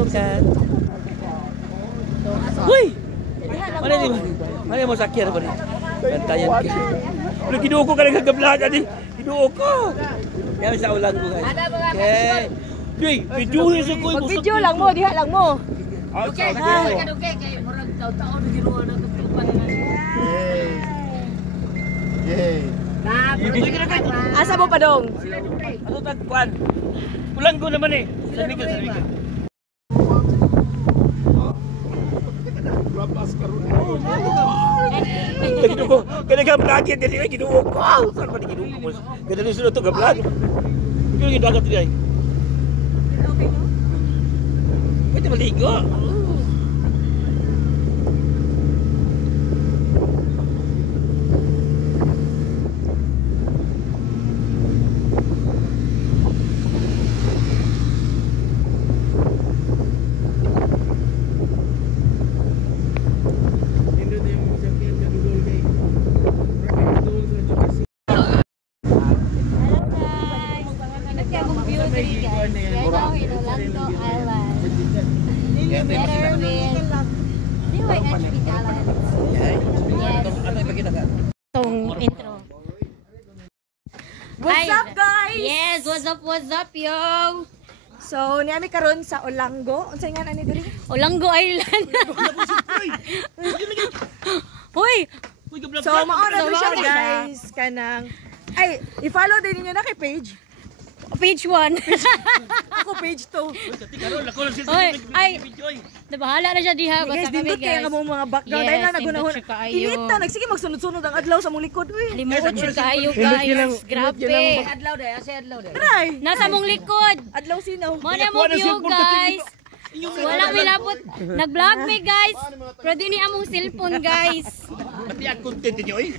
Lukat. Uy! Mana mo sakyan ba ni? Bantayan ka. Pero ginuo ko ka lang kagablaga ni. Ginuo ko. Kaya sa ulan ko guys. Okay. Uy, videohin sa ko. Mag-video lang mo, diha lang mo. Okay, okay, kayo murag taon-taon ginuo na tutupan na. Yay. Asa mo pa dong? Ano tagpuan? Ulan ko naman eh. Sa Miguel, sa Miguel. Ginuo, kaya gablagin din ay ginuo ko. Saan ba ginuo ko? Kada ni sunod to gablag. Ginuo gidagat din ay. Okay no? Pwede maligo. What's up guys? Yes, what's up, yo? So, niami karon sa Olango. Unsay nga ani diri? Olango Island. Hoy, So, mauna to siya guys kanang ay, i-follow din niyo na kay page. page 1. Ako page 2. Hoy, ay, nabahala na siya diha. Guys, Basta kami dindot kaya guys. nga mga background. Yes, Dahil na nagunahon. dindot siya kaayo. Inita, nagsige magsunod-sunod ang adlaw sa mong likod. Uy. Limuot siya kayo guys. Grabe. Adlaw day, asa adlaw day. Try. Nasa mong likod. Adlaw sinaw. Mo na mo view guys. Wala may labot. Nag-vlog me guys. Pero di ni among cellphone guys. Tapi ang content niyo eh.